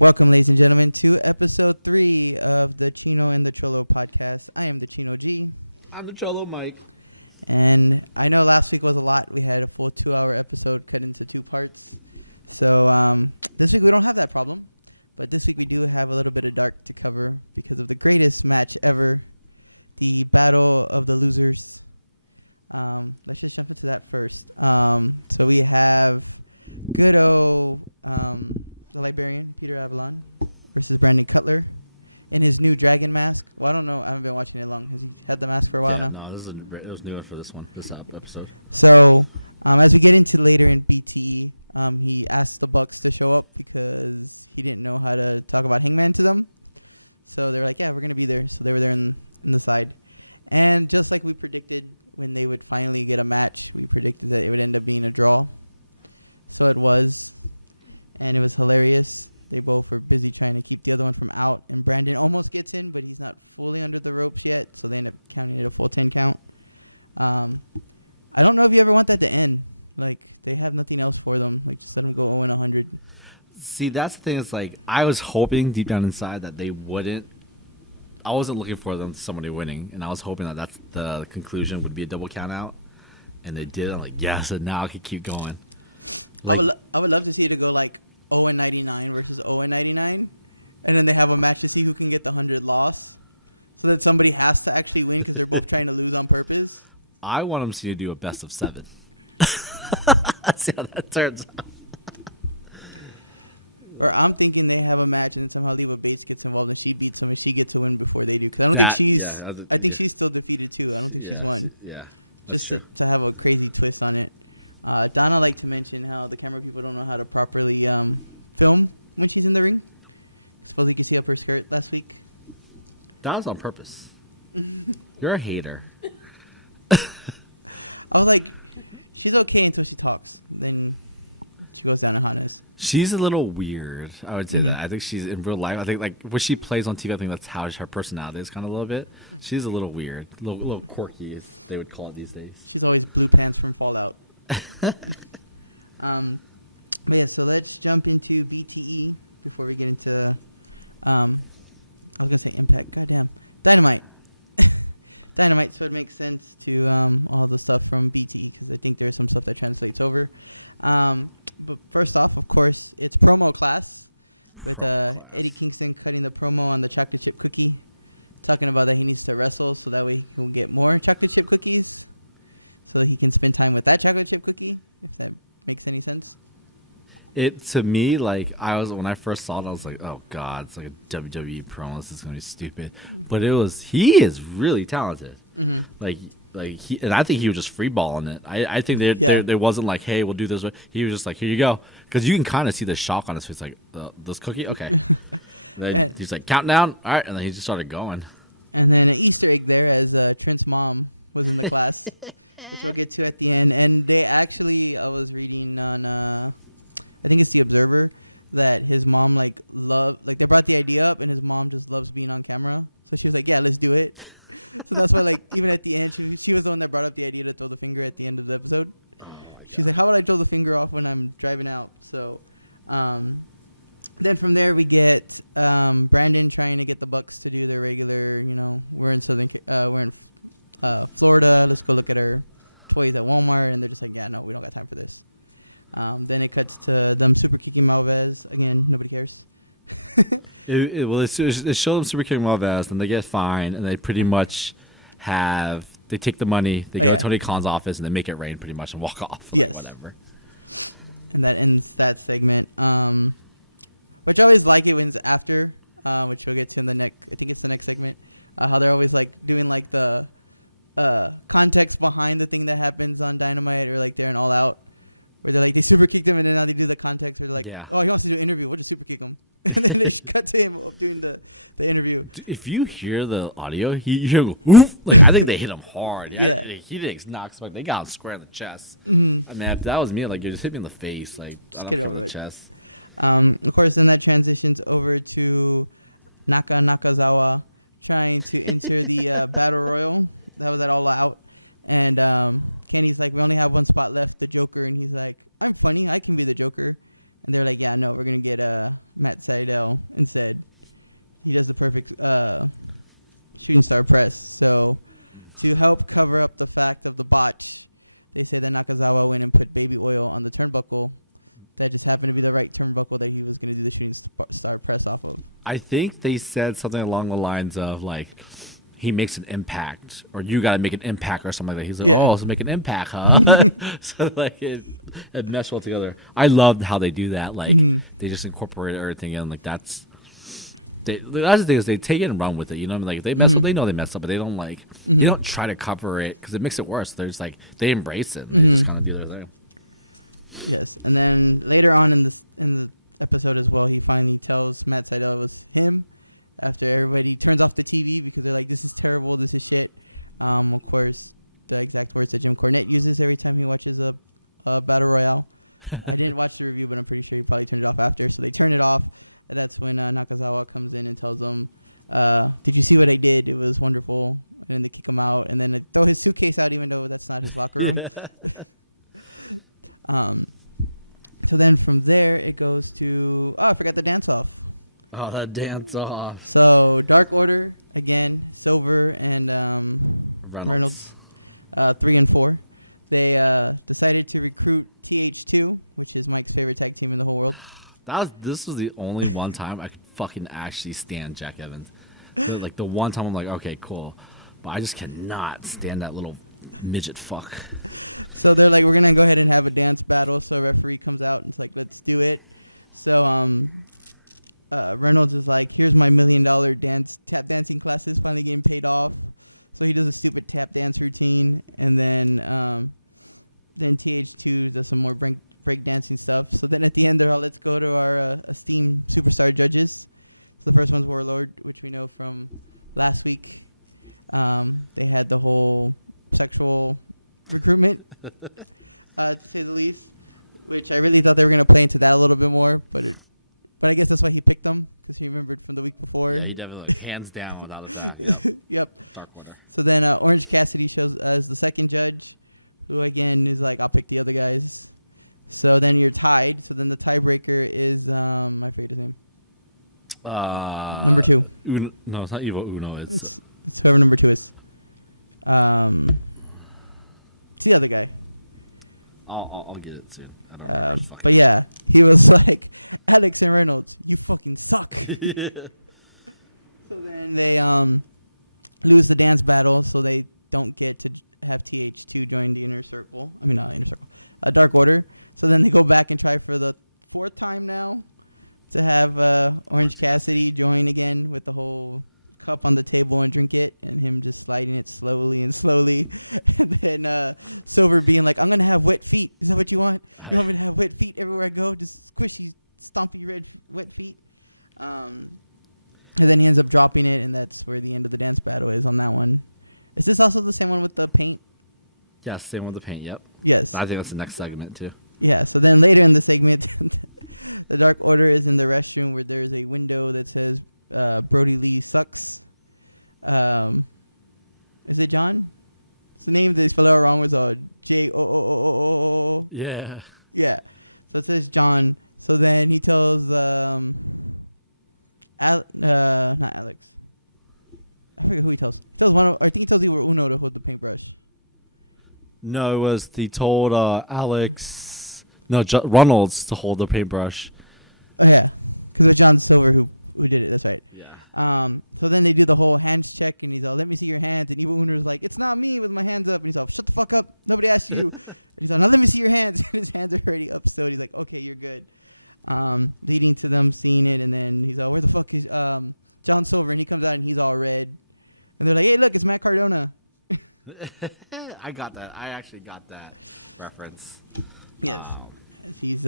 Welcome, ladies and gentlemen, to episode 3 of the Chino and the Cholo podcast. I am the Chino G. I'm the Cholo Mike. And I know last week was a lot. We had a full 2-hour episode cut into 2 parts. So this week we don't have that problem. But this week we do have a little bit of dark to cover because of the greatest match ever, the Battle of the Losers. Let's just jump into that first. So we have good old the Liberian, Peter Avalon, versus Brandon Cutler in his new dragon mask. Well, I don't know. I haven't been watching it long. Has he had the mask for a while now? No, it was new for this episode. So as we get into later in BTE, he asked the Bucks to show up because he didn't know how to talk about Hangman to them. So they were like, yeah, we're going to be there. So they were there in the side. And just like we predicted when they would finally get a match, we predicted that it would end up being a draw. So it was. And it was hilarious. They both were busy trying to keep the other one from out. And Brandon almost gets in, but he's not fully under the ropes yet. So they end up counting it a full 10 count. I don't know if you ever want that to end. Like, they have nothing else for them. Like, just let them go 0-100. See, that's the thing. Is like I was hoping deep down inside that they wouldn't. I wasn't looking for them somebody winning, and I was hoping that that's the conclusion would be a double count out, and they did. I'm like, yes, and now I can keep going. Like, I would love to see it to go like 0-99 versus 0-99, and then they have a match to see who can get the 100 loss, so that somebody has to actually win because they're both trying to lose on purpose. I want them to do a best of 7. See how that turns out. Or I'm thinking they have a match and then somehow Leva Bates gets involved and she beats them and she gets a win before they do. Because I don't think she's. Yeah, I think she's still defeated too. I don't think she's won. Yeah. Just to have a crazy twist on it. Donna liked to mention how the camera people don't know how to properly film when she's in the ring. Suppose you could see up her skirt last week. That was on purpose. You're a hater. I was like, she's okay until she talks. Then she goes down in hotness. She's a little weird. I would say that. I think she's in real life. I think like when she plays on TV, I think that's how her personality is kind of a little bit. She's a little weird, a little quirky, as they would call it these days. She's always blue pants from Fallout. But yeah, so let's jump into BTE before we get into I was gonna say Impact. Goddamn, Dynamite. Dynamite. So it makes sense to all the stuff from BTE because I think there's some stuff that translates over. But first off, of course, it's promo class with Eddie Kingston cutting the promo on the chocolate chip cookie, talking about that he needs to wrestle so that way he will get more chocolate chip cookies. So that he can spend time with that chocolate chip cookie, if that makes any sense. It to me, like when I first saw it, I was like, "Oh God, it's like a WWE promo. This is gonna be stupid." But he is really talented. Mm-hmm. And I think he was just freeballing it. I think there wasn't like, "Hey, we'll do this." He was just like, "Here you go," because you can kind of see the shock on his face, like, "This cookie, okay." Then he's like, "Countdown, all right," and then he just started going. And then an Easter egg there as Trent's mom was in the class. Which we'll get to at the end. And they actually, I was reading on, I think it's The Observer, that his mom, they brought the idea up, and his mom just loves being on camera. So she was like, yeah, let's do it. So that's why, even at the end, she was the one that brought up the idea to throw the finger at the end of the episode. She's like, how would I throw the finger off when I'm driving out? So then from there, we get Brandon trying to get the Bucks to do their regular, we're in Florida, let's go look at our toys at Walmart, and they're just like, yeah, no, we don't got time for this. Then it cuts to them super kicking Malvez again. Nobody cares. It showed them super kicking Malvez, and they get fined, and they pretty much they take the money, they go to Tony Khan's office, and they make it rain pretty much and walk off. Yes. Whatever. And that ends that segment. Which I always like it when it's after, which we'll get to in the next. I think it's the next segment. How they're always doing the context behind the thing that happens on Dynamite, or they're in All Out, where they're they super kicked him, and then now they do the context where they're oh, he wants to do an interview, we'll just super kick him. And then they cut to him doing the interview. If you hear the audio, you hear him go, woof. I think they hit him hard. Yeah. He didn't knock smack. They got him square in the chest. Mm-hmm. I mean, if that was me, you just hit me in the face. Just get over the it. Chest. Of course, then that transitions over to Nakazawa trying to enter the Battle Royal. That was at All Out. And Kenny's like, we only have one spot left, the Joker. And he's like, I'm funny. I can be the Joker. And they're like, yeah, no, we're gonna get Matt Sydal instead. He does the perfect shooting star press. So to help cover up the fact of the botch, they say that Nakazawa went and put baby oil on the turnbuckle. That just happened to be the right turnbuckle that he was going to do the shooting star press off of. I think they said something along the lines of like, he makes an impact, or you got to make an impact, or something like that. He's like, oh, so make an impact, huh? So like it meshed well together. I loved how they do that. Like they just incorporate everything in. Like that's the thing is they take it and run with it. You know, what I mean? Like if they mess up, they know they messed up, but they don't like they don't try to cover it because it makes it worse. They're just like they embrace it. And they just kind of do their thing. Yes, and then later on in the episode as well, he finally tells Matt Sydal it was him. After everybody turns off the TV because they're like, this is terrible, this is shit. Of course, the exact words that Jim Cornette uses every time he watches a Battle Royale. I didn't watch the review, but I'm pretty sure he probably turned it off after. So they turn it off, and that's when Nakazawa comes in and tells them, did you see what I did? It was wonderful. And then they kick him out, and then they throw his suitcase out even though that's not his locker room. So then from there, it goes to, I forgot the dance-off. Oh, that dance off. So Dark Order again, Silver and Reynolds, 3 and 4. They decided to recruit TH2, which is Mike's favorite tag team in the whole world. This was the only one time I could fucking actually stand Jack Evans. Like the one time I'm like, okay, cool, but I just cannot stand that little midget fuck. So they're like, we're gonna go ahead and have a dance battle. So a referee comes out and it's like, let's do it. So Reynolds is like, here's my $1 million tap dancing classes finally getting paid off. So he does a stupid tap dance routine, and then TH2 does some more break dancing stuff. So then at the end, they're all, let's go to our esteemed superstar judges. So the first one's Warlord, which we know from last week. They had the whole sexual recruitment, to say the least, which I really thought they were going to play into that a little bit more, but I guess that's why he picked them, because he remembered from the week before. Yeah, he definitely, hands down, without a doubt. Yep. Dark Order. So then Orange Cassidy shows as the second judge, who again is like, I'll pick the other guys. So then you're tied. So then the tiebreaker is, I forget his name. Number 2. No, it's not Evo Uno. It's whoever number 2 is. It's the other guy. I'll get it soon. I don't know but yeah, he was like, Alex and Reynolds, you fucking suck. So then they lose the dance battle, so they don't get to have TH2 join the inner circle. I mean, not inner circle, Dark Order. So then they go back and try for the 4th time now to have Orange Cassidy join again with the whole cup on the table and drink it, and him just sliding it slowly and slowly. And then Silver being like, I'm gonna have wet feet. Is that what you want? You want me to have wet feet everywhere I go? Just squishy, stompy wet feet. And then he ends up dropping it, and that's where the end of the dance battle is on that one. Is this also the same one with the paint? Yeah, same with the paint, yep. Yes. I think that's the next segment too. Yeah, so then later in the segment, the Dark Order is in the restroom where there's a window that says Brody Lee sucks. Is it John? It's the name they spell it wrong was J-O-O-O-O-O. Yeah. Yeah. So it says John. So then he tells not Alex. I forget who he tells. He tells I think he tells Evo Uno to hold the paintbrush. No, it was he told Alex Reynolds to hold the paintbrush. Oh yeah, because it was John Silver who did it. That's right. Yeah. So then they do the whole hands check, and he's all, let me see your hands. And Evo Uno's like, it's not me with my hands up. And he's all, shut the fuck up. Nobody asked you. And he's all, now let me see your hands. And his hands are already up still. He's like, okay, you're good. Leading to them seeing it, and then he's all, where the fuck is John Silver? And he comes out, and he's all red. And they're like, hey, look, it's Matt Cardona. I got that. I actually got that reference. Yes. Wow. He's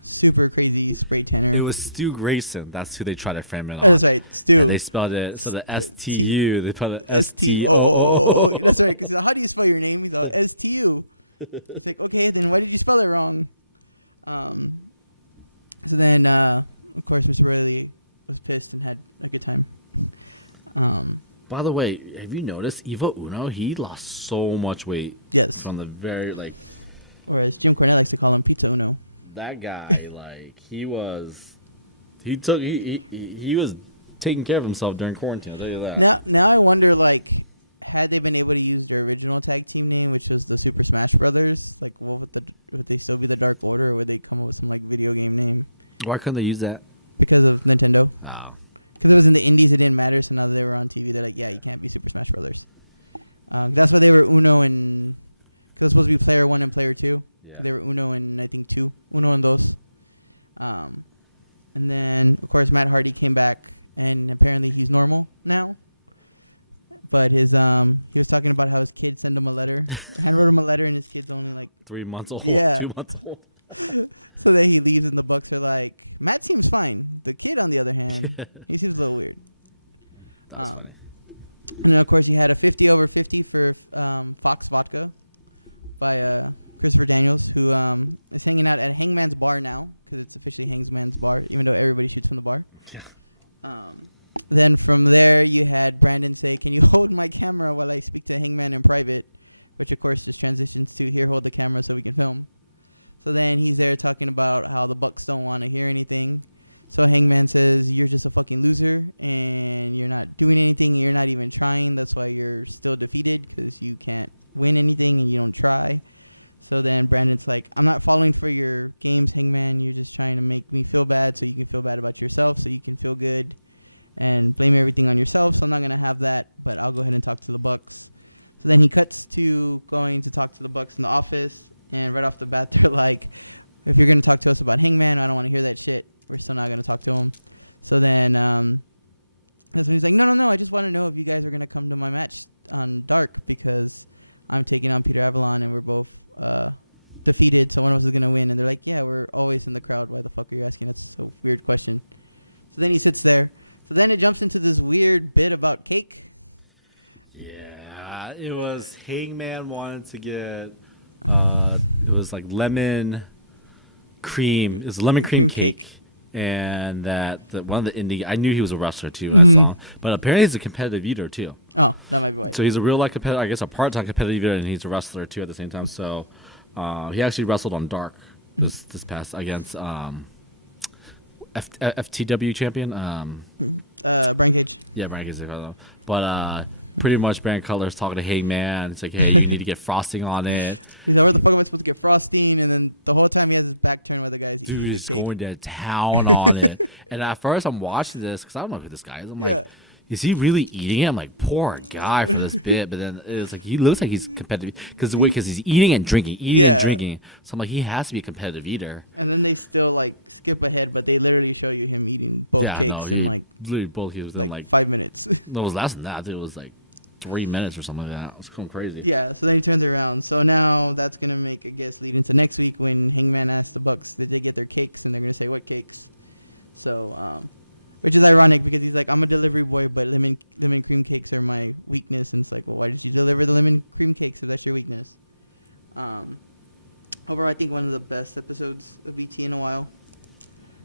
super crazy spray tanner. It was Stu Grayson. That's who they tried to frame it on. Oh, that's right, Stu. And they spelled it so the S-T-U. They spelled it S-T-O. That's right, because how do you spell your name? He's all S-T-U. It's like, okay, then why did you spell it wrong? So then, of course, Mr. Riley was pissed and had a good time. By the way, have you noticed Evo Uno? He lost so much weight. Yes. From the very, or as Jim Cornette likes to call him, Pizza Uno. that guy, like, he was taking care of himself during quarantine. I'll tell you that. Now I wonder, like, had they been able to use their original tag team name, which was the Super Smash Brothers, like, would they still be the Dark Order, or would they come up with some like video game name? Why couldn't they use that? Because of Nintendo. Oh. Because it was in the indies, it didn't matter. So now that they were on TV, they're like, yeah, you can't be Super Smash Brothers. That's why they were Uno and because it was supposed to be Player 1 and Player 2. Yeah. They were Uno and I think 2. Uno and those. And then of course Matt Hardy came back, and apparently he's normal now. But his he was talking about how his kid sent him a letter, handwrote him a letter, and his kid's only like 3 months old. Yeah. 2 months old. So then he leaves, and the Bucks are like, Matt seems fine. The kid, on the other hand, he seems a little weird. That's funny. And then, of course, you had a 50 over 50 for Fox Vodka by Christopher Daniels, who is hanging out at Hangman's Bar now, because it's officially Hangman's Bar, even though everybody shoots from the bar. Yeah. Then from there, you had Brandon say, can you hold my camera while I speak to Hangman in private? Which, of course, just transitions to, here, hold the camera so we can film. So then he's there talking about how the Bucks don't want to hear anything. So Hangman says, you're just a fucking loser, and you're not doing anything, you're not even trying. That's why you're still defeated, because you can't win anything and you don't try. So then Brandon's like, I'm not falling for your games, Hangman. You're just trying to make me feel bad so you can feel bad about yourself, so you can feel good and blame everything on yourself. So I'm not going to have that, but I'll go ahead and talk to the Bucks. So then he cuts to going to talk to the Bucks in the office, and right off the bat, they're like, if you're going to talk to us about Hangman, I don't want to hear that shit. We're still not going to talk to him. So then that's when he's like, no, I just want to know if you guys are going to come to my match on Dark, because I'm taking on Peter Avalon, and we're both defeated, so one of us is going to win. And they're like, yeah, we're always in the crowd. Why the fuck are you asking? That's a weird question. So then he sits there. So then it jumps into this weird bit about cake. Yeah, it was Hangman wanted to get, it was like lemon cream. It was a lemon cream cake. And that one of the indie, I knew he was a wrestler too when I saw him, but apparently he's a competitive eater too. Oh, that might be right. So he's a real life competitor, I guess a part-time competitive eater, and he's a wrestler too at the same time. So he actually wrestled on Dark this past against FTW champion. Brian Cage. Yeah, Brian Cage. But pretty much Brian Cutler's talking to Hangman. It's like, hey, you need to get frosting on it. He's like, where the fuck am I supposed to get frosting? And then the whole time he has his back turned while the guy's eating the cake. Going to town on it. And at first I'm watching this because I don't know who this guy is. I'm like, is he really eating it? I'm like, poor guy for this bit. But then it's like, he looks like he's competitive because he's eating and drinking, and drinking. So I'm like, he has to be a competitive eater. And then they still like skip ahead, but they literally show you him eating both cakes in like literally both cakes within like 5 minutes. No, it was less than that. It was like 3 minutes or something like that. It was going crazy. Yeah, so then he turns around. So now that's going to make, I guess, lead into next week when Hangman asks the Bucks, did they get their cakes? And they're going to say, what cakes? So, which is ironic because he's like, I'm a delivery boy, but lemon cream cakes are my weakness. And it's like, well, why did you deliver the lemon cream cakes if that's your weakness? Overall, I think one of the best episodes of BT in a while.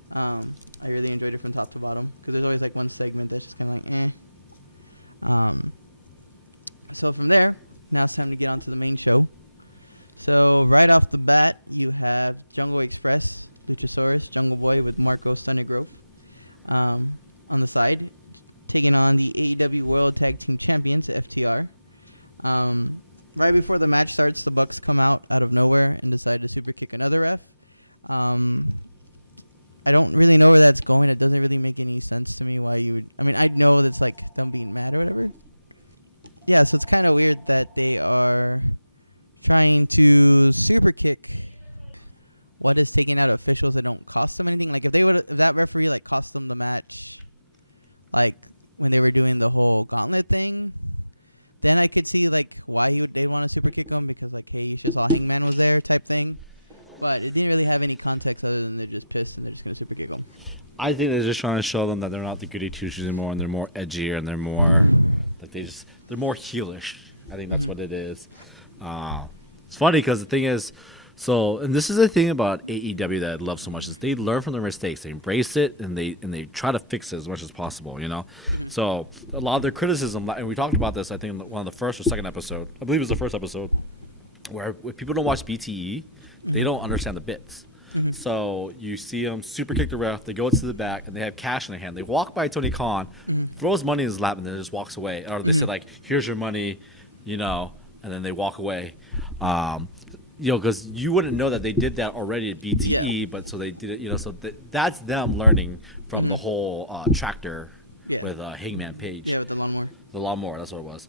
I really enjoyed it from top to bottom because there's always like one segment that's just kind of like, eh. So from there, now it's time to get on to the main show. So right off the bat, you have Jungle Express, Luchasaurus, Jungle Boy with Marco Stunner Grove on the side, taking on the AEW World Tag Team Champions, FTR. Right before the match starts, the Bucks come out of nowhere and decide to super kick another ref. I don't really know where that's going. It doesn't really make any sense to me why you would... I mean, I know that's like them being mad or whatever. Yeah, so it's kind of weird that they are trying to super kick what is taking out officials that don't cost them anything. Like if that referee like cost them the match, like when they were doing the whole gauntlet thing, then I could see like why they'd want to super kick him because like, hey, you just saw Hangman was there type thing. But it didn't really have any context other than they're just pissed and they're just gonna super kick him. I think they're just trying to show them that they're not the goody two shoes anymore and they're more edgier and they're more like they're more heelish. I think that's what it is. It's funny because the thing is, and this is the thing about AEW that I love so much is they learn from their mistakes, they embrace it, and they try to fix it as much as possible. You know, so a lot of their criticism, and we talked about this, I think in one of the first or second episode, I believe it was the first episode, where if people don't watch BTE, they don't understand the bits. Mm-hmm. So you see them super kick the ref. They go to the back and they have cash in their hand. They walk by Tony Khan, throws money in his lap, and then just walks away. Or they say like, "Here's your money," and then they walk away. Because you wouldn't know that they did that already at BTE, but so they did it. So that's them learning from the whole tractor with Hangman Page. Yeah, with the lawnmower. The lawnmower, that's what it was.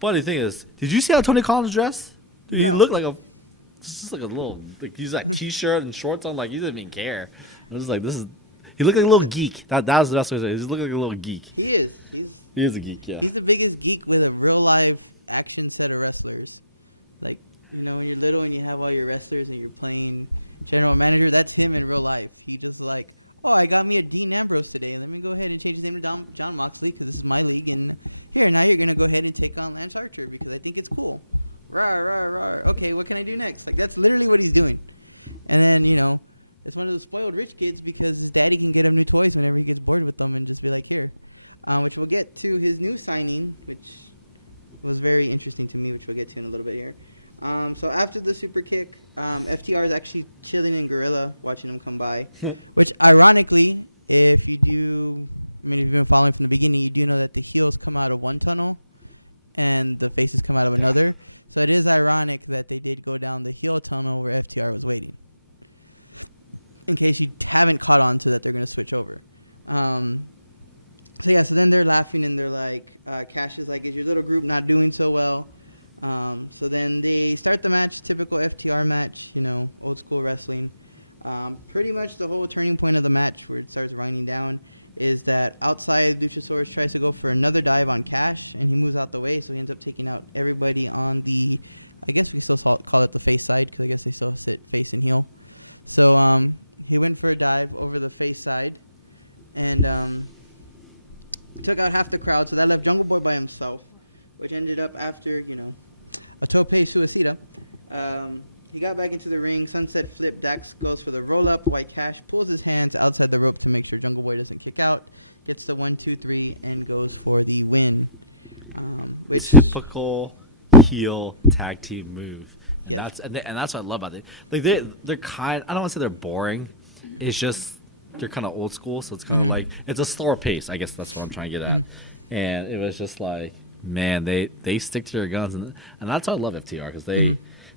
Funny thing is, did you see how Tony Khan's dressed? Dude, No. he looked like just like a little, he's like t-shirt and shorts on, like he didn't even care. I was like, he looked like a little geek. That was the best way to say it. He looked like a little geek. He is. He is a geek, yeah. He's the biggest geek with a real life action set of wrestlers. Like, when you're little and you have all your wrestlers and you're playing general manager, that's him in real life. He just like, oh, I got me a Dean Ambrose today. Let me go ahead and change his name to John Moxley because this is my league. And here, now you're going to go ahead and take on Lance Archer because I think it's cool. Rawr, rawr, rawr. Okay, what can I do next? Like, that's literally what he's doing. And then, it's one of those spoiled rich kids because his daddy can get him new toys whenever he gets bored with them and just be like, here. Which we'll get to his new signing, which was very interesting to me, which we'll get to in a little bit here. So after the super kick, FTR is actually chilling in Gorilla, watching him come by. Which, ironically, if you've been following from the beginning, you do know that the heels come out of one tunnel and the faces come out of another. So it is ironic that they did go down the heel tunnel where FTR was waiting. In case you haven't caught on to that, they're going to switch over. So then they're laughing and they're like, Cash is like, is your little group not doing so well? So then they start the match, typical FTR match, old school wrestling. Pretty much the whole turning point of the match where it starts winding down is that outside Luchasaurus tries to go for another dive on Cash and he moves out the way, so he ends up taking out everybody on the, I guess we still call it the face side because I guess they still sit face and heel. So he went for a dive over the face side and took out half the crowd, so that left Jungle Boy by himself, which ended up after, a tope suicida. He got back into the ring, sunset flip, Dax goes for the roll-up, White Cash pulls his hands outside the rope to make sure Jungle Boy doesn't kick out, gets the 1, 2, 3, and goes for the win. Which typical heel tag team move. And yes. That's what I love about it. Like they're kind, I don't want to say they're boring. It's just they're kind of old school, so it's kind of like it's a slower pace. I guess that's what I'm trying to get at. And it was just like, man, they stick to their guns, and that's why I love FTR because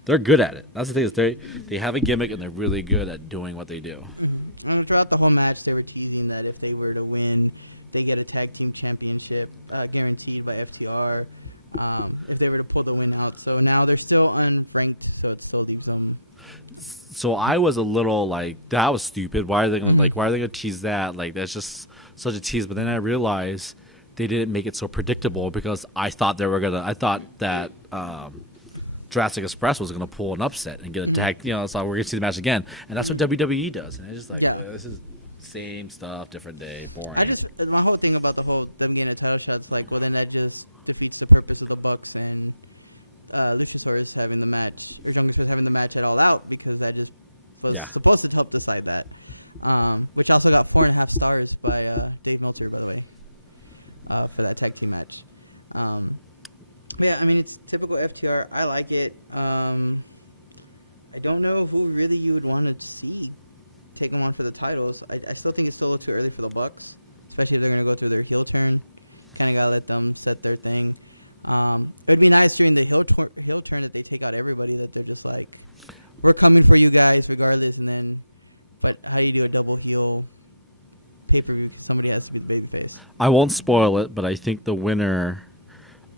they're good at it. That's the thing is they have a gimmick and they're really good at doing what they do. And throughout the whole match, they were teasing that if they were to win, they get a tag team championship guaranteed by FTR. If they were to pull the win out, so now they're still unranked, so it still leaves them. So I was a little like, that was stupid. Why are they gonna tease that? Like that's just such a tease. But then I realized they didn't make it so predictable because I thought that Jurassic Express was gonna pull an upset and get a tag. So we're gonna see the match again, and that's what WWE does. And it's just like, this is same stuff, different day, boring. My whole thing about them getting a title shot is like, well, then that just defeats the purpose of the Bucks and Luchasaurus having the match, or Jungle Express having the match at All Out, because that just was supposed to help decide that. Which also got 4.5 stars by Dave Meltzer, by the way, for that tag team match. But yeah, I mean, it's typical FTR. I like it. I don't know who really you would want to see take them on for the titles. I still think it's still a little too early for the Bucks, especially if they're going to go through their heel turn. Kind of got to let them set their thing. It would be nice during the heel turn that they take out everybody, that they're just like, we're coming for you guys regardless. But how do you do a double heel pay-per-view because somebody has to be the babyface? I won't spoil it, but I think the winner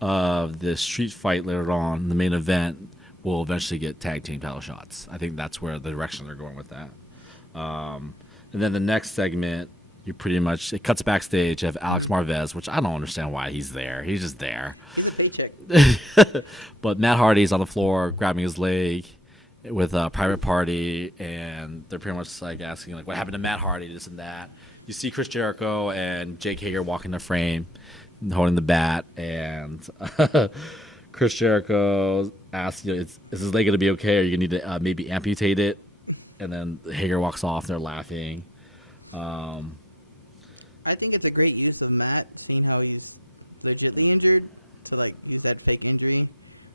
of the street fight later on, the main event, will eventually get tag team title shots. I think that's where the direction they're going with that. And then the next segment, it cuts backstage. You have Alex Marvez, which I don't understand why he's there. He's just there. He's a paycheck. But Matt Hardy's on the floor grabbing his leg with a private party, and they're pretty much like asking like, what happened to Matt Hardy, this and that. You see Chris Jericho and Jake Hager walking the frame, holding the bat, and Chris Jericho asks, is his leg going to be okay? Are you going to need to maybe amputate it? And then Hager walks off. They're laughing. I think it's a great use of Matt, seeing how he's legitly injured, to like use that fake injury.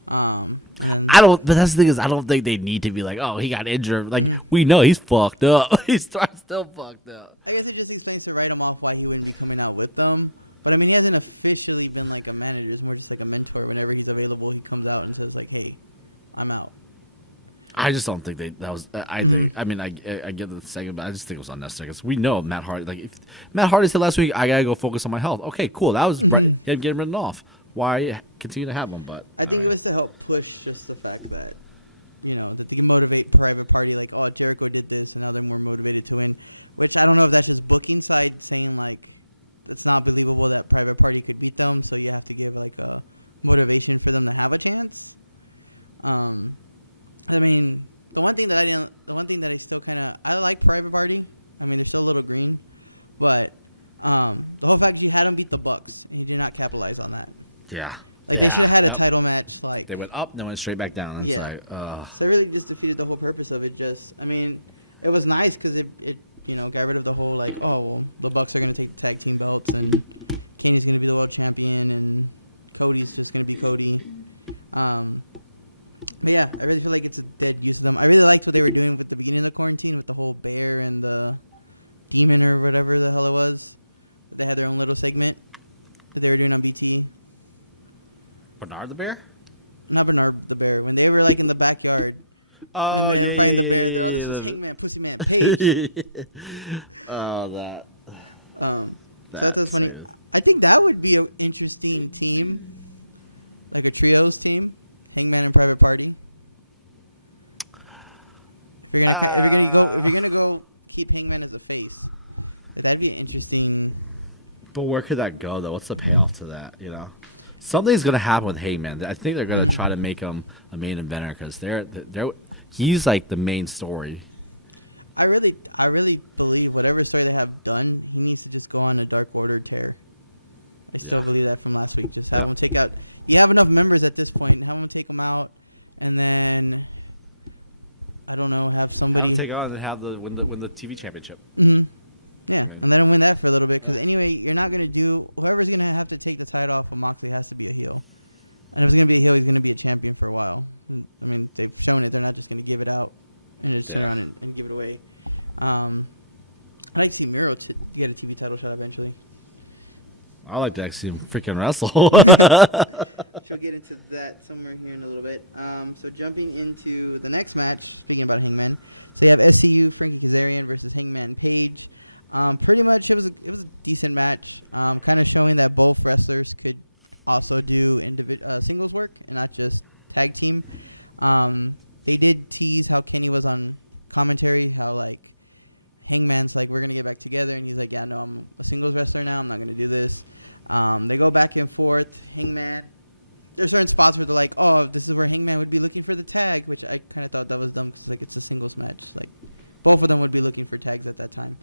And then But that's the thing is, I don't think they need to be like, oh, he got injured. Like we know he's fucked up. He's still fucked up. I guess it just explains to write him off why he wouldn't be coming out with them. But I mean, he hasn't officially been like a manager. It's more just like a mentor. Whenever he's available, he comes out and says like, "Hey, I'm out." I just don't think that was. I think. I mean, I get the segment, but I just think it was unnecessary. Because we know Matt Hardy. Like if Matt Hardy said last week, I gotta go focus on my health. Okay, cool. That was right. Him getting written off. Why continue to have him? But I think it was to help push just the fact that, that they can motivate Private Party. Like, oh, Jericho did this, and now they're more motivated to win. Which I don't know if that's just booking side saying like, it's not believable that Private Party could beat them. So you have to give like a motivation for them to have a chance. I mean, the one thing that I still I like Private Party. I mean, they're still a little green, but the whole fact is you had them beat the Bucks and you did not capitalize on that. Yeah. Like they should have had a title match. Like they went up, then went straight back down. It's yeah. So it really just defeated the whole purpose of it. I mean, it was nice because it got rid of the whole like, oh well, the Bucks are gonna take the tag team belts and Kenny's gonna be the world champion and Cody's just gonna be Cody. But yeah, I really feel like it's a dead use of them. I really liked what they were doing with the beginning of the quarantine with the whole bear and the demon or whatever the hell it was. They had their own little segment that they were doing on BT. Bernard the Bear? Not Bernard the Bear. When they were like in the backyard and they were fighting the bear, this was Hangman, Pussy Man, Page. So I thought it was funny. I think that would be an interesting team, like a trios team, Hangman and Private Party. If you're gonna go keep Hangman as a face, that'd be an interesting. But where could that go though? What's the payoff to that? Something's gonna happen with Hangman. I think they're gonna try to make him a main eventer because he's like the main story. I really believe whatever story they have done, he needs to just go on a Dark Order tear. I still believe that from last week. Just have him take out. You have enough members at this point. Have them take them out, and then I don't know. Have somebody take on and have win the TV championship. Mm-hmm. Yeah, and let him win that for a little bit. Because anyway, you're not gonna do. Whoever's gonna have to take the title off of Moxley has to be a heel, and if it's gonna be a heel, he's gonna be a champion for a while. I mean, they've shown it. They're not just gonna give it out and just turn around and give it away. I'd like to see Miro get a TV title shot eventually. I like to actually freaking wrestle. She'll get into that somewhere here in a little bit. So jumping into the next match, speaking about Hangman. So you have SCU, Frankie Kazarian versus Hangman Page. Pretty much it was a decent match. Kind of showing that both wrestlers could also do singles work and not just tag team. They did tease how Kenny was on commentary, how like Hangman's like, we're going to get back together. And he's like, yeah, no, I'm a singles wrestler now. I'm not going to do this. They go back and forth. Hangman, there's certain spots where they're like, oh, this is where Hangman would be looking for the tag, which I kind of thought that was dumb because like it's a singles match. Like both of them would be looking for tags at that time.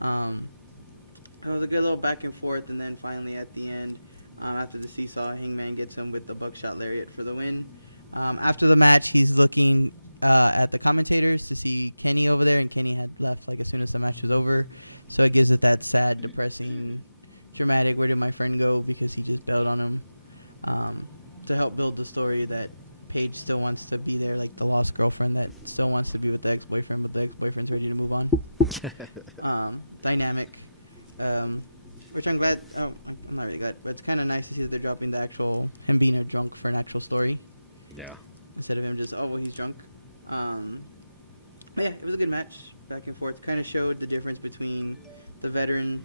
It was a good little back and forth. And then finally at the end, after the seesaw, Hangman gets him with the buckshot lariat for the win. After the match, he's looking at the commentators to see Kenny over there, and Kenny had left like as soon as the match was over. So it gives it that sad, depressing, dramatic, where did my friend go, because he just bailed on him, to help build the story that Paige still wants to be there, like the lost girlfriend that still wants to be with the ex-boyfriend, but the ex-boyfriend's ready to move on. Dynamic. Which I'm glad, I'm not really glad, but it's kind of nice to see that they're dropping the actual, him being a drunk for an actual story. Yeah. Instead of him just, oh, well, he's drunk. But yeah, it was a good match, back and forth. Kind of showed the difference between the veteran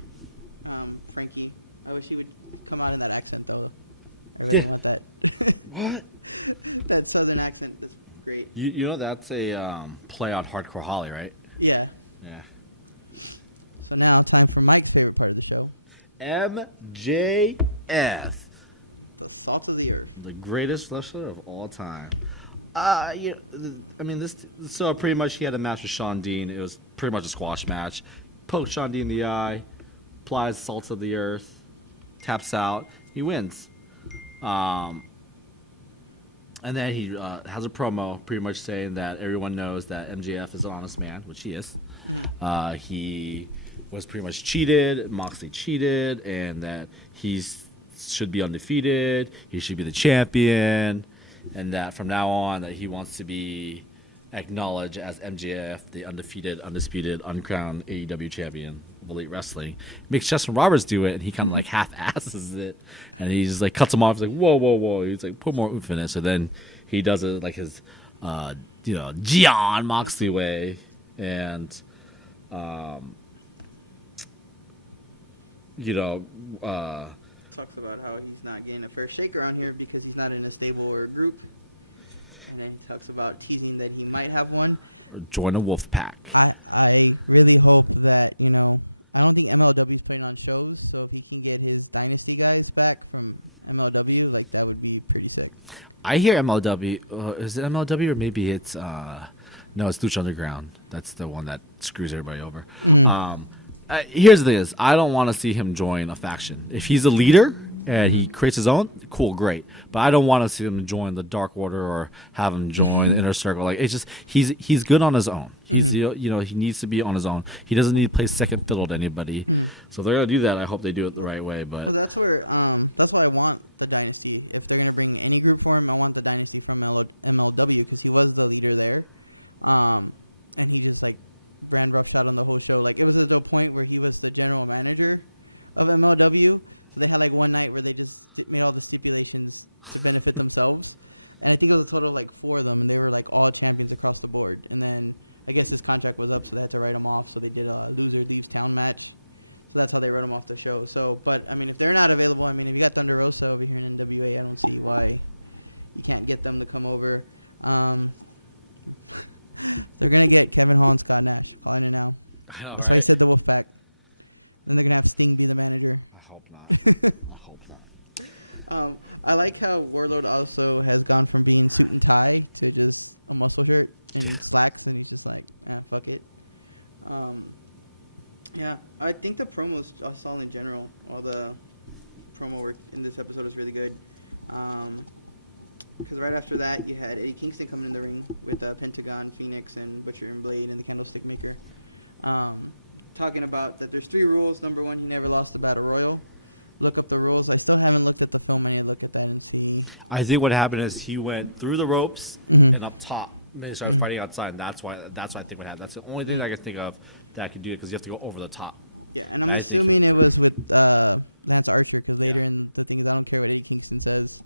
Frankie. I wish he would come out in that accent, though. I really want that. What? That southern accent. That's great. You know that's a play on Hardcore Holly, right? Yeah. Yeah. So now, time for Mike's favorite part of the show. MJF. The salt of the earth. The greatest wrestler of all time. So pretty much he had a match with Shawn Dean. It was pretty much a squash match. Poked Shawn Dean in the eye, applies salt of the earth, taps out, he wins. And then he has a promo pretty much saying that everyone knows that MJF is an honest man, which he is. Mm-hmm. He was pretty much cheated, Moxley cheated, and that he should be undefeated, he should be the champion. and that from now on that he wants to be acknowledged as MJF, the undefeated, undisputed, uncrowned AEW champion of Elite Wrestling. Makes Justin Roberts do it, and he kind of like half-asses it, and he just like cuts him off. He's like, whoa, whoa, whoa. He's like, put more oomph in it. So then he does it like his, John Moxley way, and, talks about how he's not getting a fair shake around here because he's not in a stable or a group. And then he talks about teasing that he might have one. Or join a wolf pack. I really hope that, I don't think MLW is putting on shows. So if he can get his Dynasty guys back from MLW, like that would be pretty sick. I hear MLW. Is it MLW or maybe it's no, it's Lucha Underground. That's the one that screws everybody over. Mm-hmm. Here's the thing: is I don't want to see him join a faction. If he's a leader and he creates his own, cool, great. But I don't want to see him join the Dark Order or have him join the Inner Circle. Like it's just he's good on his own. He's he needs to be on his own. He doesn't need to play second fiddle to anybody. So if they're gonna do that. I hope they do it the right way. But well, that's why I want the Dynasty. If they're gonna bring any group for him, I want the Dynasty from MLW because he was the leader there, and he just like ran roughshod on the whole show. Like it was at the point where he was the general manager of MLW. So they had like one night where they just made all the stipulations to benefit themselves. And I think it was a total of like 4 of them. And they were like all champions across the board. And then I guess his contract was up, so they had to write him off. So they did a loser leaves town match. So that's how they wrote him off the show. So, but I mean, if they're not available, I mean, if you got Thunder Rosa over here in NWA, I don't see why you can't get them to come over. They're going to get Kevin Hall and Scott Nash. I'm calling it now. I know, That's why he said the Wolfpack. Then they're going to have Sting be the manager. I hope not. I hope not. I like how Warlord also has gone from being suit and tie to just a muscle shirt and slacks, and he's just like, fuck it. Yeah, I think the promos I saw in general, all the promo work in this episode was really good. Because right after that, you had Eddie Kingston coming in the ring with Pentagon, Phoenix, and Butcher and Blade and the Candlestick Maker. Talking about that there's 3 rules. Number 1, he never lost a battle royal. Look up the rules. I still haven't looked at the film. I need to look at that and see. I think what happened is he went through the ropes and up top. And then he started fighting outside. And that's why I think what happened. That's the only thing I can think of that could do it because you have to go over the top. Yeah, and I'm assuming it was with Lance Archer because later in the thing is I don't care what Eddie Kingston says.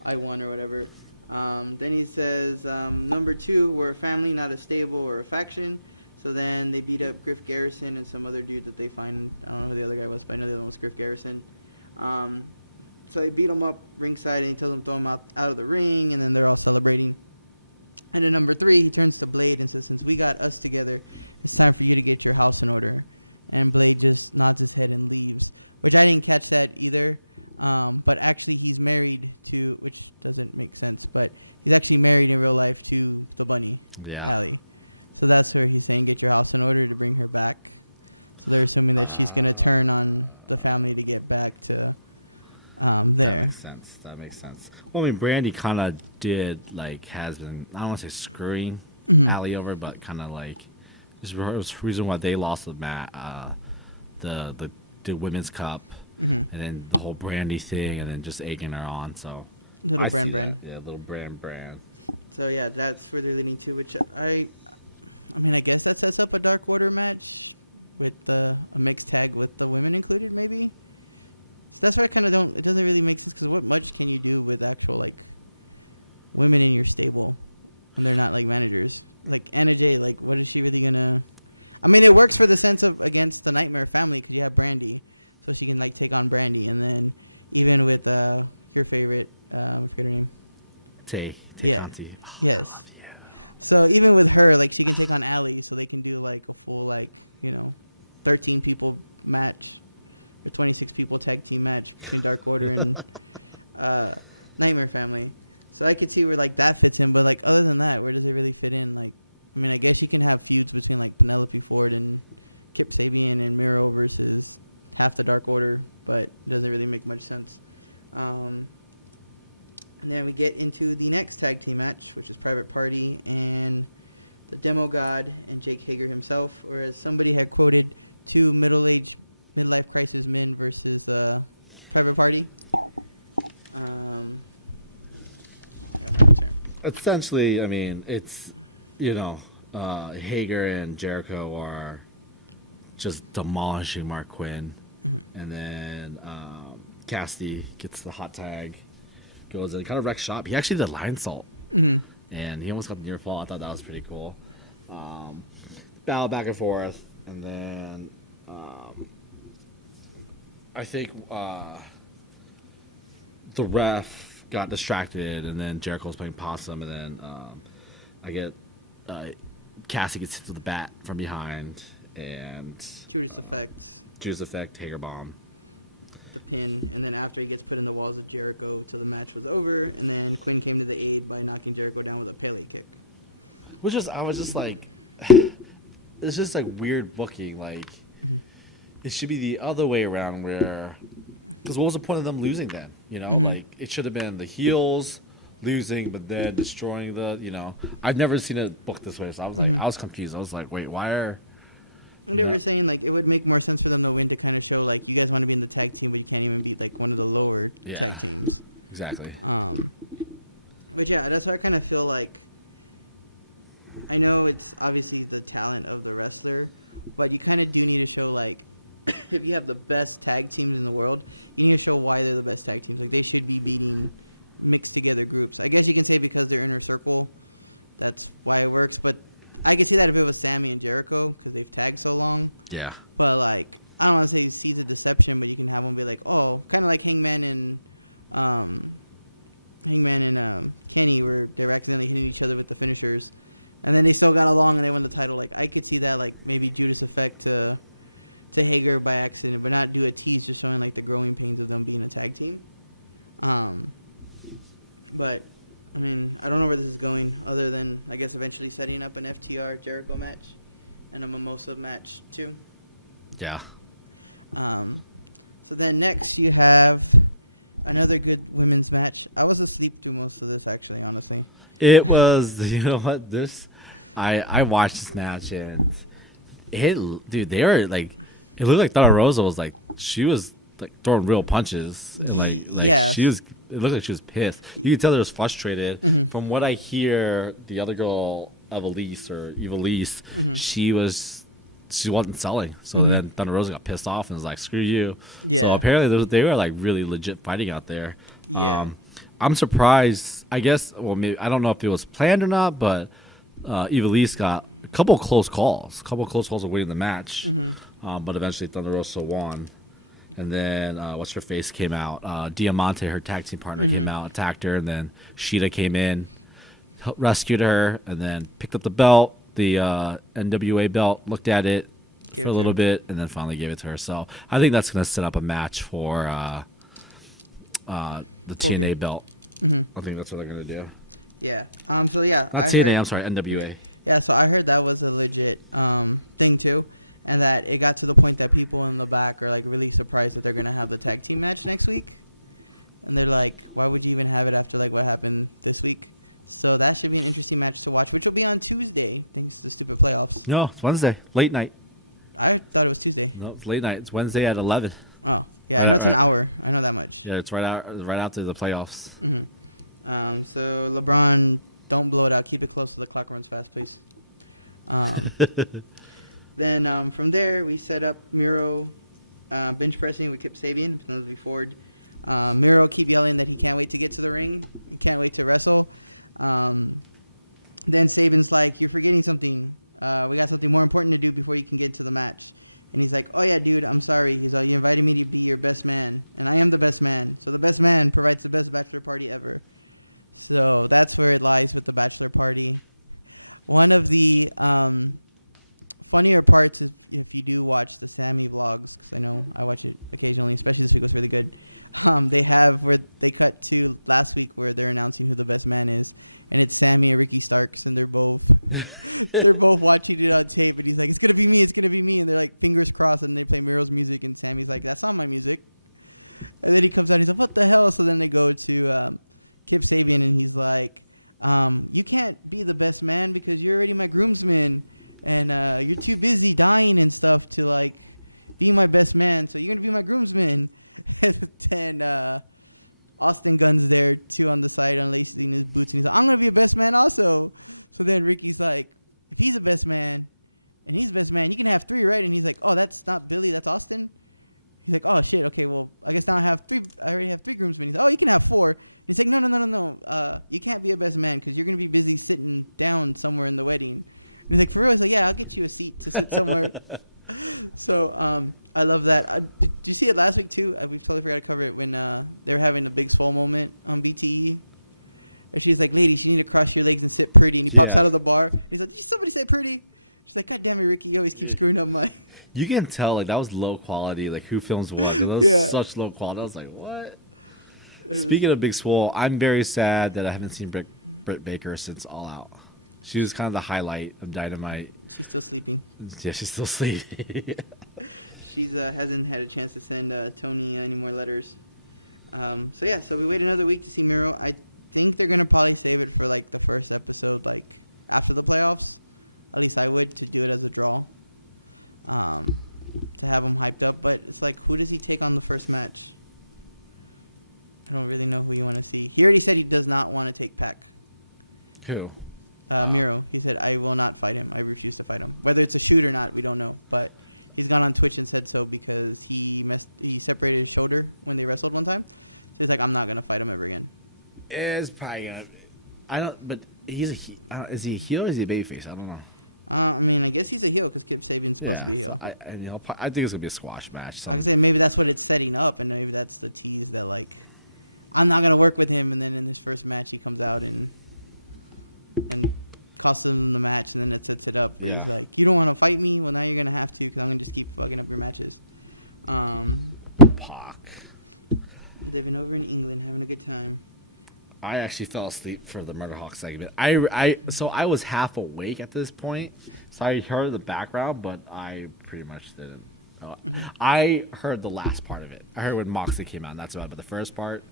I won or whatever. Then he says, number 2, we're a family, not a stable or a faction. So then they beat up Griff Garrison and some other dude that they find. I don't know who the other guy was, but I know the other one was Griff Garrison. So they beat him up ringside and he tells them to throw him out of the ring, and then they're all celebrating. And then number 3, he turns to Blade and says, since we got us together, it's time for you to get your house in order. And Blade just nods his head and leaves, which I didn't catch that either. But actually he's married to, which doesn't make sense, but he's actually married in real life to the bunny, Allie. So that's where he's saying get your house in order to bring her back. So they're assuming that she's going to turn on the family to get back to there. That makes sense. Well, I mean, Brandy kind of has been, I don't want to say screwing Allie over, but kind of like, it was the reason why they lost the women's cup. And then the whole Brandy thing, and then just egging her on. So little brand. Yeah, little brand. So yeah, that's where they're leading to. Which I mean, I guess that sets up a Dark Order match with a mixed tag with the women included, maybe. So that's why I kind of don't. It doesn't really make sense because what much can you do with actual like women in your stable when they're not like managers? Like Anna Jay, like what is she really gonna? I mean, it works for the sense of against the Nightmare family because you have Brandy. So she can like take on Brandy, and then even with your favorite, I forget her name. Tay yeah. Conti. Oh, yes. Yeah. So even with her, like she can take on Allie, so they can do like a full 13 people match or 26 people tag team match between Dark Order and Nightmare Family. So I could see where like that fits in, but like other than that, where does it really fit in? Like, I mean, I guess you can have feuds between like Penelope Ford and Kip Sabian and Miro versus half the Dark Order, but it doesn't really make much sense. And then we get into the next tag team match, which is Private Party and the Demo God and Jake Hager himself, or as somebody had quoted, 2 middle-aged midlife crisis men versus Private Party. I got my essentially, I mean, it's, you know, Hager and Jericho are just demolishing Mark Quinn. And then Cassidy gets the hot tag, goes and kind of wrecks shop. He actually did line salt. And he almost got the near fall. I thought that was pretty cool. Battle back and forth. And then I think the ref got distracted, and then Jericho was playing possum, and then I get Cassie gets hit with the bat from behind, and Judas Effect, Hager bomb, the pin, and then after he gets put in the walls of Jericho till the match was over, and then Quinn came to the aid by knocking Jericho down with a Pele kick. I was just like, it's just like weird booking. Like, it should be the other way around, where, because what was the point of them losing then? You know, like, it should have been the heels losing, but then destroying the, you know, I've never seen it booked this way, so I was like, I was confused. I was like, wait, why are? And they were saying, like, it would make more sense for them to win to kind of show, like, you guys want to be in the tag team, but you can't even beat, like, one of the lower tag teams. Exactly. But yeah, that's why I kind of feel like, I know it's obviously the talent of the wrestler, but you kind of do need to show, like, if you have the best tag teams in the world, you need to show why they're the best tag teams. Like, they should be beating mixed together groups. I guess you can say because they're inner circle, that's why it works, but I could see that if it was Sammy and Jericho, because they've tagged so long. Yeah. But, like, I don't want to say seeds of deception, but you can have them be like, oh, kind of like Hangman and Kenny, where they were accidentally hitting each other with the finishers, and then they still got along and they won the title. Like, I could see that, like, maybe Judas Effect to Hager by accident, but not do a tease just showing, like, the growing pains of them being a tag team. But I mean, I don't know where this is going, other than, I guess, eventually setting up an FTR Jericho match and a Mimosa match too. Yeah. So then next you have another good women's match. I was asleep through most of this, actually, honestly. It was, you know what, I watched this match, and they were like, it looked like Thunder Rosa was like, she was like throwing real punches, and like yes. it looked like she was pissed. You could tell they was frustrated. From what I hear, the other girl, Evilise, she wasn't selling. So then Thunder Rosa got pissed off and was like, screw you. Yeah. So apparently they were like really legit fighting out there. Yeah. I'm surprised. I guess, well, maybe, I don't know if it was planned or not, but Evilise got a couple of close calls of winning the match. But eventually Thunder Rosa won. And then what's her face came out. Diamante, her tag team partner, came out, attacked her, and then Sheeta came in, rescued her, and then picked up the belt, the NWA belt, looked at it for a little bit, and then finally gave it to her. So I think that's going to set up a match for the TNA belt. I think that's what they're going to do. Yeah. So yeah. Not TNA, I'm sorry, NWA. Yeah, so I heard that was a legit thing too. And that it got to the point that people in the back are, like, really surprised that they're going to have the tag team match next week. And they're like, why would you even have it after, like, what happened this week? So that should be an interesting match to watch, which will be on Tuesday, thanks to the stupid playoffs. No, it's Wednesday, late night. I thought it was Tuesday. No, it's late night. It's Wednesday at 11. Oh, yeah, I know it's an hour. I know that much. Yeah, it's right after the playoffs. So, LeBron, don't blow it out. Keep it close so the clock runs fast, please. Then from there, we set up Miro bench pressing with Kip Sabian, Penelope Ford. Miro keep yelling that he can't wait to get to the ring. He can't wait to wrestle. Then Sabian's like, you're forgetting something. We got something more important to do before you can get into the match. And he's like, oh, yeah, dude, I'm sorry. He's like, you invited me to be your best man, and I am the best man. So the best man provides the best bachelor party ever. So that's where it lies with the bachelor party. One of the funnier parts is if you do watch the Sammy vlogs, because I know I watch it occasionally, especially this week was really good. They have where they cut to last week where they're announcing who the best man is, and it's Sammy and Ricky Starks, and they're both watching it on tape, and he's like, it's gonna be me, and they're like, fingers crossed, and they play Miro's music, and Sammy's like, that's not my music, and then he comes out, and he's like, what the hell? So then they go to Kip Sabian, and he's like, you can't be the best man because you're already my groomsman. And you're too busy dying and stuff to, like, be my best man. So you're going to be my groomsman. And then Austin Gunn's there, too, on the side, unlacing his boots. And he's like, I'm going to be a best man also. So then Ricky's like, if he's a best man and he's a best man, you can have 3, right? And he's like, oh, that's not Billy, that's Austin. He's like, oh, shit, okay, well, I guess now I have 3. I already have 3 groomsmen. He's like, oh, you can have 4. And he's like, no. You can't be a best man because you're going to be busy sitting down somewhere in the wedding. And he's like, for real? He's like, yeah, I'll get you a seat to sit somewhere. So I love that. Did you see it last week, too? We've totally forgot to cover it when they were having a big swole moment on BTE. And she's like, ladies, you need to cross your legs and sit pretty. And he pops out of the bar. And he's like, did somebody say pretty? She's like, God damn it, Ricky, you always keep screwing up my... You can tell, like, that was low quality, like, who films what. That was such low quality. I was like, what? Speaking of Big Swole, I'm very sad that I haven't seen Britt Baker since All Out. She was kind of the highlight of Dynamite. She's still sleeping. Yeah, she's still sleeping. She's hasn't had a chance to send Tony any more letters. So we wait another week to see Miro. I think they're going to probably save it for, like, the first episode, like, after the playoffs. At least I would, to do it as a draw. To have him hyped up. But it's like, who does he take on the first match? I don't really know who you want to see. He already said he does not want to take Pac. Who? Miro. He said, I will not fight him. I refuse to fight him. Whether it's a shoot or not, we don't know. But he's gone on Twitch and said so because he separated his shoulder when they wrestled one time. So he's like, I'm not going to fight him ever again. It's probably going to... I don't... But is he a heel or is he a babyface? I don't know. I mean, I guess he's a heel because Kip Sabian's supposed to be a heel. I think it's going to be a squash match. Like I say, maybe that's what it's setting up, and maybe that's the tease that, like, I'm not going to work with him, and then in his first match he comes out and costs him the match, and then it sets it up where he's like, you don't want to fight me? Well, now you're going to have to because I'm going to just keep fucking up your matches. Pac. Living over in England, having a good time. I actually fell asleep for the Murder Hawk segment. So I was half awake at this point, so I heard the background, but I pretty much didn't. I heard the last part of it. I heard when Moxley came out, and that's about it. But the first part,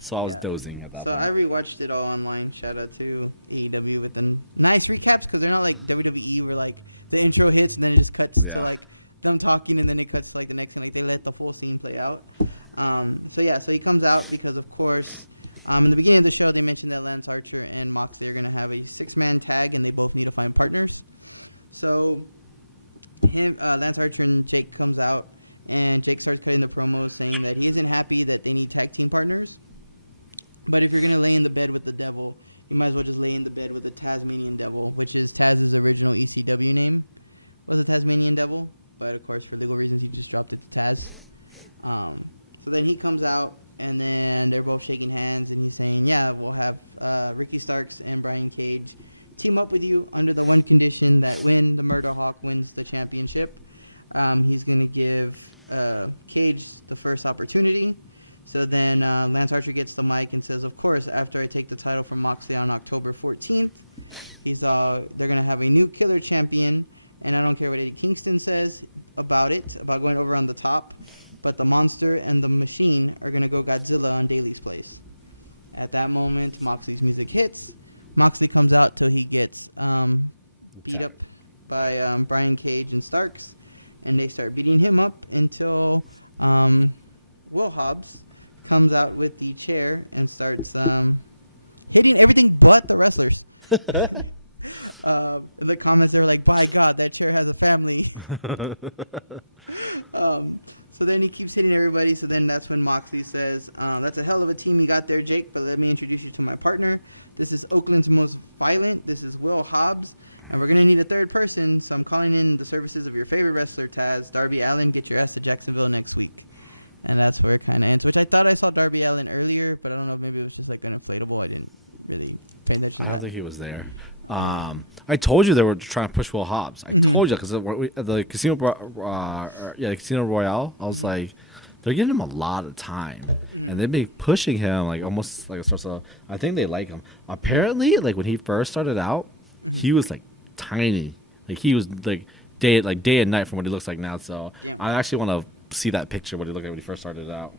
so I was dozing at that point. I rewatched it all online. Shout out to AEW with the nice recaps because they're not like WWE where like the intro hits and then it just cuts to like them talking and then it cuts to like the next thing. Like they let the full scene play out. So he comes out because of course. In the beginning of the show, they mentioned that Lance Archer and Moxley are going to have a 6-man tag, and they both need to find partners. So, Lance Archer and Jake comes out, and Jake starts cutting the promos saying that he isn't happy that they need tag team partners. But if you're going to lay in the bed with the devil, you might as well just lay in the bed with the Tasmanian Devil, which is Taz's original ECW name, was the Tasmanian Devil. But, of course, for legal reasons, he just dropped it to Taz. So then he comes out. And then they're both shaking hands, and he's saying, yeah, we'll have Ricky Starks and Brian Cage team up with you under the one condition that when the Murder Hawk wins the championship, he's going to give Cage the first opportunity. So then Lance Archer gets the mic and says, of course, after I take the title from Moxley on October 14th, they're going to have a new killer champion, and I don't care what Eddie Kingston says about going over on the top. But the monster and the machine are going to go Godzilla on Daly's place. At that moment, Moxley's music hits. Moxley comes out till he gets beat up by Brian Cage and Starks. And they start beating him up until Will Hobbs comes out with the chair and starts hitting everything but the wrestlers. In the comments, they were like, by God, that chair has a family. So then he keeps hitting everybody. So then that's when Moxley says, that's a hell of a team you got there, Jake, but let me introduce you to my partner. This is Oakland's most violent. This is Will Hobbs, and we're going to need a third person, so I'm calling in the services of your favorite wrestler, Taz. Darby Allin, get your ass to Jacksonville next week. And that's where it kind of ends, which I thought I saw Darby Allin earlier, but I don't know, maybe it was just like an inflatable. I didn't really pay attention to that. I don't think he was there. I told you they were trying to push Will Hobbs. I told you because the Casino Royale. I was like, they're giving him a lot of time, and they've been pushing him like almost like a source of. I think they like him. Apparently, like when he first started out, he was like tiny. Like he was like day and night from what he looks like now. So I actually want to see that picture what he looked like when he first started out.